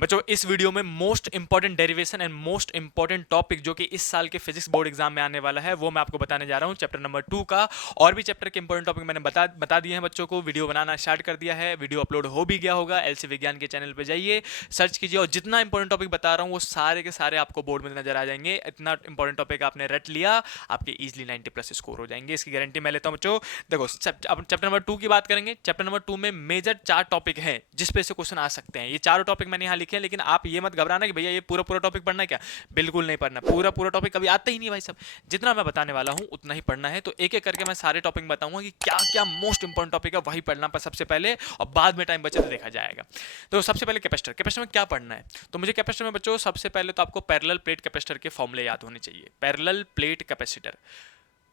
बच्चों इस वीडियो में most important derivation and most important topic जो कि इस साल के फिजिक्स बोर्ड एग्जाम में आने वाला है वो मैं आपको बताने जा रहा हूं चैप्टर नंबर 2 का। और भी चैप्टर के इंपॉर्टेंट टॉपिक मैंने बता दिए हैं बच्चों को। वीडियो बनाना स्टार्ट कर दिया है, वीडियो अपलोड हो भी गया होगा। एलसी विज्ञान के चैनल पे जाइए, सर्च कीजिए और जितना इंपॉर्टेंट टॉपिक बता रहा हूँ वो सारे के सारे आपको बोर्ड में नजर आ जाएंगे। इतना इंपॉर्टेंट टॉपिक आपने रट लिया, आपके इजिली 90+ स्कोर हो जाएंगे, इसकी गारंटी मैं लेता हूँ बच्चों। देखो अब चैप्टर नंबर 2 की बात करेंगे। चैप्टर नंबर 2 में मेजर 4 टॉपिक हैं जिस पे से क्वेश्चन आ सकते हैं। ये चारों टॉपिक मैंने यहाँ लिखे हैं, लेकिन आप ये मत घबराना कि भैया ये पूरा पूरा टॉपिक पढ़ना है क्या। बिल्कुल नहीं पढ़ना, पूरा पूरा टॉपिक कभी आता ही नहीं भाई साहब। जितना मैं बताने वाला हूँ उतना ही पढ़ना है। तो एक एक करके मैं सारे टॉपिक बताऊंगा कि क्या क्या मोस्ट इंपॉर्टेंट टॉपिक है, वही पढ़ना पर सबसे पहले, और बाद में टाइम बचे तो देखा जाएगा। तो सबसे पहले कैपेसिटर। कैपेसिटर में क्या पढ़ना है, तो मुझे कैपेसिटर में बच्चों सबसे पहले तो आपको पैरेलल प्लेट कैपेसिटर के फॉर्मूले याद होने चाहिए। Parallel plate capacitor,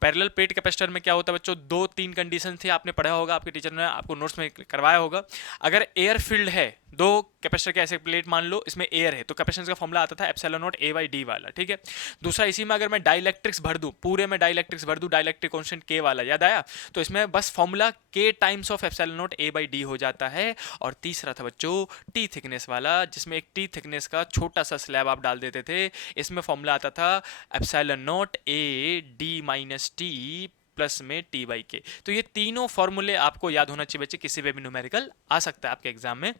parallel plate capacitor में क्या होता है बच्चों, 2-3 कंडीशन थे, आपने पढ़ा होगा, आपके टीचर ने आपको नोट्स में करवाया होगा। अगर एयर फील्ड है, दो कैपेसिटर के ऐसे प्लेट मान लो, इसमें एयर है, तो कैपेसिटेंस का फॉर्मूला आता था epsilon not a by D वाला, ठीक है। दूसरा, इसी में अगर मैं डाइलेक्ट्रिक्स भर दूं, पूरे में डाइलेक्ट्रिक्स भर दूं, डाइलेक्ट्रिक कांस्टेंट के वाला, याद आया, तो इसमें बस फॉर्मूला के times of epsilon not a by D हो जाता है। और तीसरा था बच्चों टी थिकनेस वाला, जिसमें एक टी थिकनेस का छोटा सा स्लैब आप डाल देते थे। इसमें फॉर्मूला आता था epsilon not A D minus T plus में टी बाई के। तो ये तीनों फॉर्मूले आपको याद होना चाहिए बच्चे, किसी पे भी न्यूमेरिकल आ सकता है आपके एग्जाम में।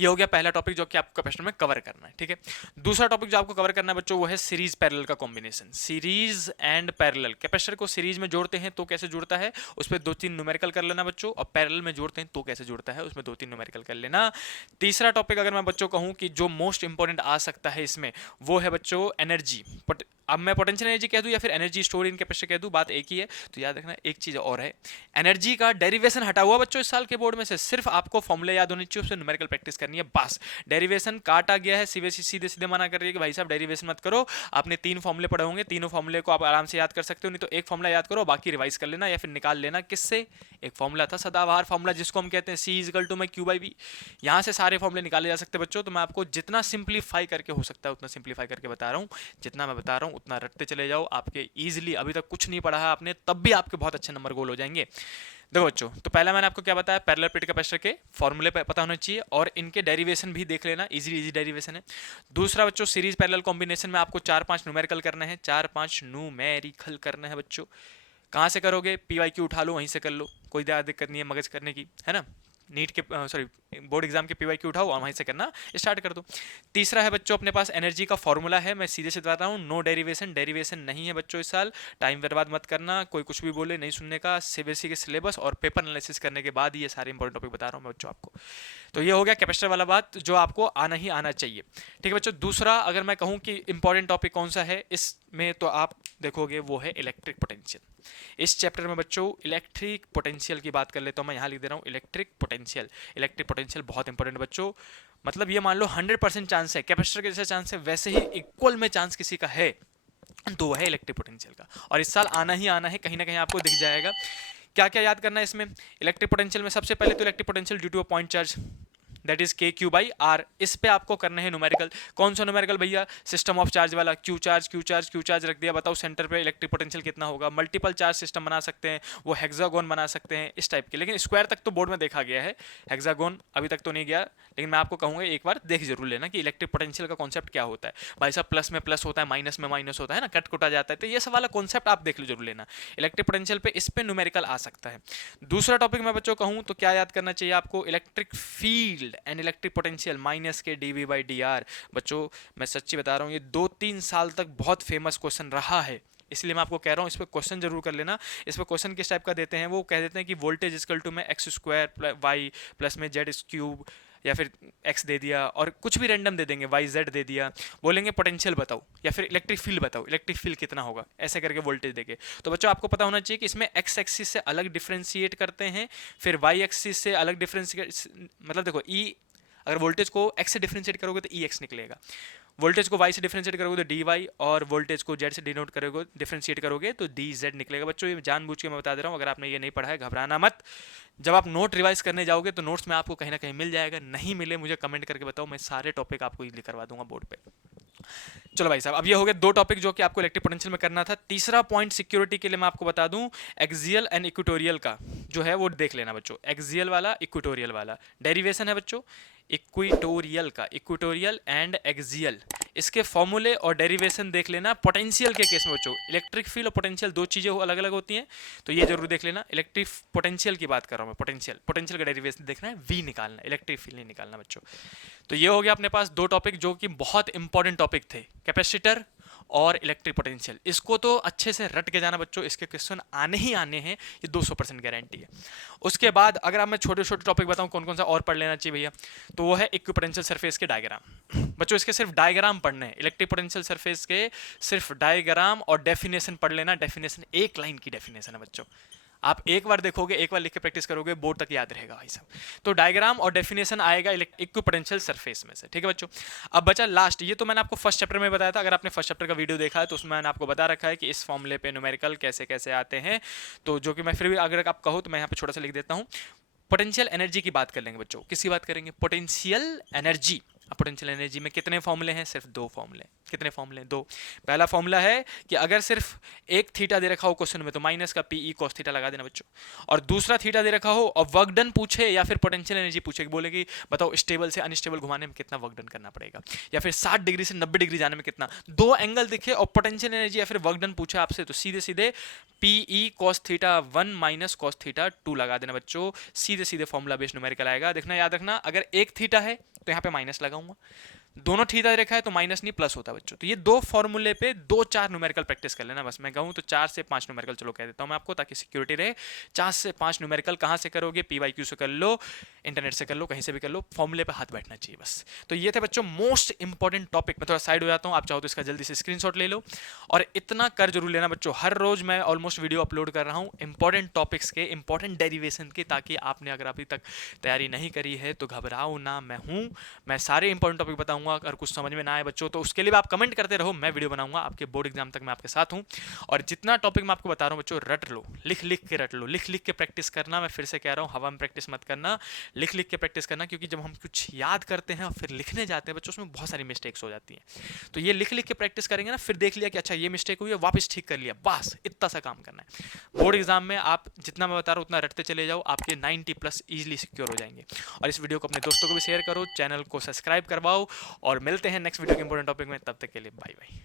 ये हो गया पहला टॉपिक जो कि आपको कैपेसिटर में कवर करना है, ठीक है। दूसरा टॉपिक जो आपको कवर करना है बच्चों वो है सीरीज पैरेलल का combination. Series and parallel, capacitor को सीरीज में जोड़ते हैं तो कैसे जुड़ता है, उस पर 2-3 न्यूमेरिकल कर लेना बच्चों, और पैरेलल में जोड़ते हैं तो कैसे जुड़ता है, उसमें 2-3 न्यूमेरिकल कर लेना। तीसरा टॉपिक अगर मैं बच्चों कहूं कि जो मोस्ट इंपॉर्टेंट आ सकता है इसमें, वो है बच्चों एनर्जी। अब मैं पोटेंशियल एनर्जी कह दूं या फिर एनर्जी स्टोर इन कैपेसिटर कह दूं, बात एक ही है। तो याद रखना एक चीज और है, एनर्जी का डेरिवेशन हटा हुआ बच्चों इस साल के बोर्ड में से, सिर्फ आपको फॉर्मूले याद होने चाहिए, उससे न्यूमेरिकल प्रैक्टिस करनी है बस। डेरिवेशन काटा गया है, सीधे सीधे मना कर रही है कि भाई साहब डेरिवेशन मत करो। आपने 3 फॉर्मूले पढ़े होंगे, तीनों फॉर्मूले को आप आराम से याद कर सकते हो, नहीं तो एक फॉर्मूला याद करो, बाकी रिवाइज कर लेना या फिर निकाल लेना। किससे? एक फॉर्मूला था सदाबहार फॉर्मूला जिसको हम कहते हैं सी इजकल टू में क्यू बाई बी। यहाँ से सारे फॉर्मूले निकाले जा सकते हैं बच्चों। तो मैं आपको जितना सिंप्लीफाई करके हो सकता है उतना सिंप्लीफाई करके बता रहा हूँ। जितना मैं बता रहा हूँ उतना रटते चले जाओ, आपके इजीली, अभी तक कुछ नहीं पढ़ा है आपने तब भी आपके बहुत अच्छे नंबर गोल हो जाएंगे। देखो बच्चों, तो पहला मैंने आपको क्या बताया, पैरेलल प्लेट कैपेसिटर के फॉर्मूले पता होने चाहिए और इनके डेरिवेशन भी देख लेना, इजी डेरिवेशन है। दूसरा बच्चों, सीरीज पैरेलल कॉम्बिनेशन में आपको 4-5 न्यूमेरिकल करना है, 4-5 न्यूमेरिकल करना है बच्चों। कहाँ से करोगे, PYQ उठा लो, वहीं से कर लो, कोई ज़्यादा दिक्कत नहीं है मगज करने की, है ना। नीट के सॉरी बोर्ड एग्जाम के PYQ उठाओ और वहीं से करना स्टार्ट कर दो। तीसरा है बच्चों अपने पास एनर्जी का फॉर्मूला है, मैं सीधे से बता रहा हूँ, नो डेरिवेशन, डेरिवेशन नहीं है बच्चों इस साल। टाइम बर्बाद मत करना, कोई कुछ भी बोले नहीं सुनने का, सीबीएसई के सिलेबस और पेपर एनालिसिस करने के बाद ये सारे इंपॉर्टेंट टॉपिक बता रहा हूँ मैं बच्चों आपको। तो ये हो गया कैपेसिटर वाला बात जो आपको आना ही आना चाहिए, ठीक है बच्चों। दूसरा अगर मैं कहूँ कि इंपॉर्टेंट टॉपिक कौन सा है इसमें, तो आप देखोगे वो है इलेक्ट्रिक पोटेंशियल। इस चैप्टर में बच्चों इलेक्ट्रिक पोटेंशियल की बात कर लेता हूँ, मैं यहाँ लिख दे रहा हूँ इलेक्ट्रिक पोटेंशियल। इलेक्ट्रिक पोटेंशियल बहुत इंपॉर्टेंट बच्चों, मतलब ये मान लो 100% चांस है, कैपेसिटर के जैसे चांस है वैसे ही इक्वल में चांस किसी का है तो वह है इलेक्ट्रिक पोटेंशियल का, और इस साल आना ही आना है, कहीं ना कहीं आपको दिख जाएगा। क्या क्या याद करना है इसमें इलेक्ट्रिक पोटेंशियल में, सबसे पहले तो electric potential due to a point charge that is K Q by R, इस पे आपको करने हैं न्यूमेरिकल। कौन सा न्यूमेरिकल भैया, सिस्टम ऑफ चार्ज वाला, Q charge Q charge Q charge रख दिया, बताओ सेंटर पे इलेक्ट्रिक पोटेंशियल कितना होगा। मल्टीपल चार्ज सिस्टम बना सकते हैं, वो हेक्सागोन बना सकते हैं इस टाइप के, लेकिन स्क्वायर तक तो बोर्ड में देखा गया है, हेक्सागोन अभी तक तो नहीं गया, लेकिन मैं आपको कहूँगा एक बार देख जरूर लेना कि इलेक्ट्रिक पोटेंशियल का कॉन्सेप्ट क्या होता है। भाई साहब प्लस में प्लस होता है, माइनस में माइनस होता है ना, कट कुटा जाता है, तो ये सब वाला कॉन्सेप्ट आप देख लो जरूर लेना। इलेक्ट्रिक पोटेंशियल पे इस पे न्यूमेरिकल आ सकता है। दूसरा टॉपिक मैं बच्चों कहूँ तो क्या याद करना चाहिए आपको, electric field and electric potential minus के d v by d r. बच्चों मैं सच्ची बता रहा हूँ, ये 2-3 साल तक बहुत फेमस क्वेश्चन रहा है, इसलिए मैं आपको कह रहा हूँ इस पर क्वेश्चन जरूर कर लेना। इस पर क्वेश्चन किस टाइप का देते हैं, वो कह देते हैं कि वोल्टेज इक्वल टू में एक्स स्क्वायर वाई प्लस में जेड क्यूब, या फिर एक्स दे दिया और कुछ भी रैंडम दे देंगे, वाई जेड दे दिया, बोलेंगे पोटेंशियल बताओ या फिर इलेक्ट्रिक फील्ड बताओ, इलेक्ट्रिक फील्ड कितना होगा, ऐसे करके वोल्टेज देके। तो बच्चों आपको पता होना चाहिए कि इसमें एक्स एक्सिस से अलग डिफ्रेंशिएट करते हैं, फिर वाई एक्सिस से अलग डिफ्रेंशिएट, मतलब देखो ई, अगर वोल्टेज को एक्स से डिफ्रेंशिएट करोगे तो ई एक्स निकलेगा, वोल्टेज को वाई से डिफरेंशिएट करोगे तो डी वाई, और वोल्टेज को जेड से डिनोट करोगे डिफरेंशिएट करोगे तो डी जेड निकलेगा। बच्चों ये जानबूझ के मैं बता दे रहा हूँ, अगर आपने ये नहीं पढ़ा है घबराना मत, जब आप नोट रिवाइज करने जाओगे तो नोट्स में आपको कहीं ना कहीं मिल जाएगा, नहीं मिले मुझे कमेंट करके बताओ, मैं सारे टॉपिक आपको इजीली करवा दूंगा बोर्ड पे। चलो भाई साहब, अब ये हो गए 2 टॉपिक जो कि आपको इलेक्ट्रिक पोटेंशियल में करना था। तीसरा पॉइंट सिक्योरिटी के लिए मैं आपको बता दूं, एक्सियल एंड इक्वेटोरियल का जो है वो देख लेना बच्चों, एक्सियल वाला इक्वेटोरियल वाला डेरिवेशन है बच्चों। इक्वेटोरियल एंड एक्सियल, इसके फॉर्मूले और डेरिवेशन देख लेना। पोटेंशियल के केस में बच्चों इलेक्ट्रिक फील्ड और पोटेंशियल दो चीज़ें अलग अलग होती हैं, तो ये जरूर देख लेना। इलेक्ट्रिक पोटेंशियल की बात कर रहा हूँ मैं, पोटेंशियल का डेरिवेशन देखना है, वी निकालना, इलेक्ट्रिक फील्ड नहीं निकालना बच्चों। तो ये हो गया अपने पास दो टॉपिक जो कि बहुत इंपॉर्टेंट टॉपिक थे, कैपेसिटर और इलेक्ट्रिक पोटेंशियल। इसको तो अच्छे से रट के जाना बच्चों, इसके क्वेश्चन आने ही आने हैं, ये 200% गारंटी है। उसके बाद अगर आप मैं छोटे छोटे टॉपिक बताऊं कौन कौन सा और पढ़ लेना चाहिए भैया, तो वो है इक्विपोटेंशियल सरफेस के डायग्राम। बच्चों इसके सिर्फ डायग्राम पढ़ने हैं, इलेक्ट्रिक पोटेंशियल सरफेस के सिर्फ डायग्राम और डेफिनेशन पढ़ लेना। डेफिनेशन एक लाइन की डेफिनेशन है बच्चों, आप एक बार देखोगे, एक बार लिख के प्रैक्टिस करोगे, बोर्ड तक याद रहेगा भाई साहब। तो डायग्राम और डेफिनेशन आएगा इक्विपोटेंशियल सरफेस में से, ठीक है बच्चों। अब बचा लास्ट, ये तो मैंने आपको फर्स्ट चैप्टर में बताया था। अगर आपने फर्स्ट चैप्टर का वीडियो देखा है तो उसमें मैंने आपको बता रखा है कि इस फॉर्मूले पे न्यूमेरिकल कैसे कैसे आते हैं, तो जो कि मैं फिर भी अगर आप कहो तो मैं यहाँ पे छोटा सा लिख देता हूँ। पोटेंशियल एनर्जी की बात कर लेंगे बच्चों। किसकी बात करेंगे? Potential energy. पोटेंशियल एनर्जी में कितने फॉर्मूले हैं? सिर्फ दो फॉर्मूले। कितने फॉर्मूले? दो। पहला फॉर्मूला है कि अगर सिर्फ एक थीटा दे रखा हो क्वेश्चन में तो माइनस का पीई कॉस थीटा लगा देना बच्चों, और दूसरा थीटा दे रखा हो और वर्क डन पूछे या फिर पोटेंशियल एनर्जी पूछे, बोलेगी बताओ स्टेबल से अनस्टेबल घुमाने में कितना वर्क डन करना पड़ेगा, या फिर 60 डिग्री से 90 डिग्री जाने में कितना, दो एंगल दिखे और पोटेंशियल एनर्जी या फिर वर्क डन पूछे आपसे, तो सीधे सीधे PE cos theta 1 minus cos theta 2 लगा देना बच्चों। सीधे सीधे फॉर्मूला बेस्ड न्यूमेरिकल आएगा। देखना, याद रखना, अगर एक थीटा है तो यहाँ पे माइनस लगाऊंगा, दोनों थीटा रखा है तो माइनस नहीं प्लस होता बच्चों। तो ये दो फॉर्मूले पे 2-4 न्यूमेरिकल प्रैक्टिस कर लेना बस। मैं कहूँ तो 4 से 5 न्यूमेरिकल चलो कह देता हूँ मैं आपको, ताकि सिक्योरिटी रहे। 4 से 5 न्यूमेरिकल कहाँ से करोगे? पीवाईक्यू से कर लो, इंटरनेट से कर लो, कहीं से भी कर लो, फॉर्मूले पे हाथ बैठना चाहिए बस। तो ये थे बच्चों मोस्ट इंपॉर्टेंट टॉपिक। मैं थोड़ा साइड हो जाता हूँ, आप चाहो तो इसका जल्दी से स्क्रीनशॉट ले लो और इतना कर जरूर लेना बच्चों। हर रोज मैं ऑलमोस्ट वीडियो अपलोड कर रहा हूँ इंपॉर्टेंट टॉपिक्स के, इंपॉर्टेंट डेरिवेशन के, ताकि आपने अगर अभी तक तैयारी नहीं करी है तो घबराओ ना, मैं सारे इंपॉर्टेंट टॉपिक बताऊंगा। अगर कुछ समझ में ना आए बच्चों तो उसके लिए भी आप कमेंट करते रहो, मैं वीडियो बनाऊंगा। आपके बोर्ड एग्जाम तक मैं आपके साथ हूं। और जितना टॉपिक मैं आपको बता रहा हूं बच्चों, रट लो, लिख लिख के रट लो, लिख लिख के प्रैक्टिस करना। मैं फिर से कह रहा हूं, हवा में प्रैक्टिस मत करना, लिख लिख के प्रैक्टिस करना, क्योंकि जब हम कुछ याद करते हैं और फिर लिखने जाते हैं बच्चों, उसमें बहुत सारी मिस्टेक्स हो जाती हैं। तो ये लिख लिख के प्रैक्टिस करेंगे ना, फिर देख लिया कि अच्छा ये मिस्टेक हुई है, वापस ठीक कर लिया, बस इतना सा काम करना है। बोर्ड एग्जाम में आप जितना मैं बता रहा हूं उतना रटते चले जाओ, आपके 90+ ईजिली सिक्योर हो जाएंगे। और इस वीडियो को अपने दोस्तों को भी शेयर करो, चैनल को सब्सक्राइब करवाओ, और मिलते हैं नेक्स्ट वीडियो के इंपॉर्टेंट टॉपिक में। तब तक के लिए बाय बाय।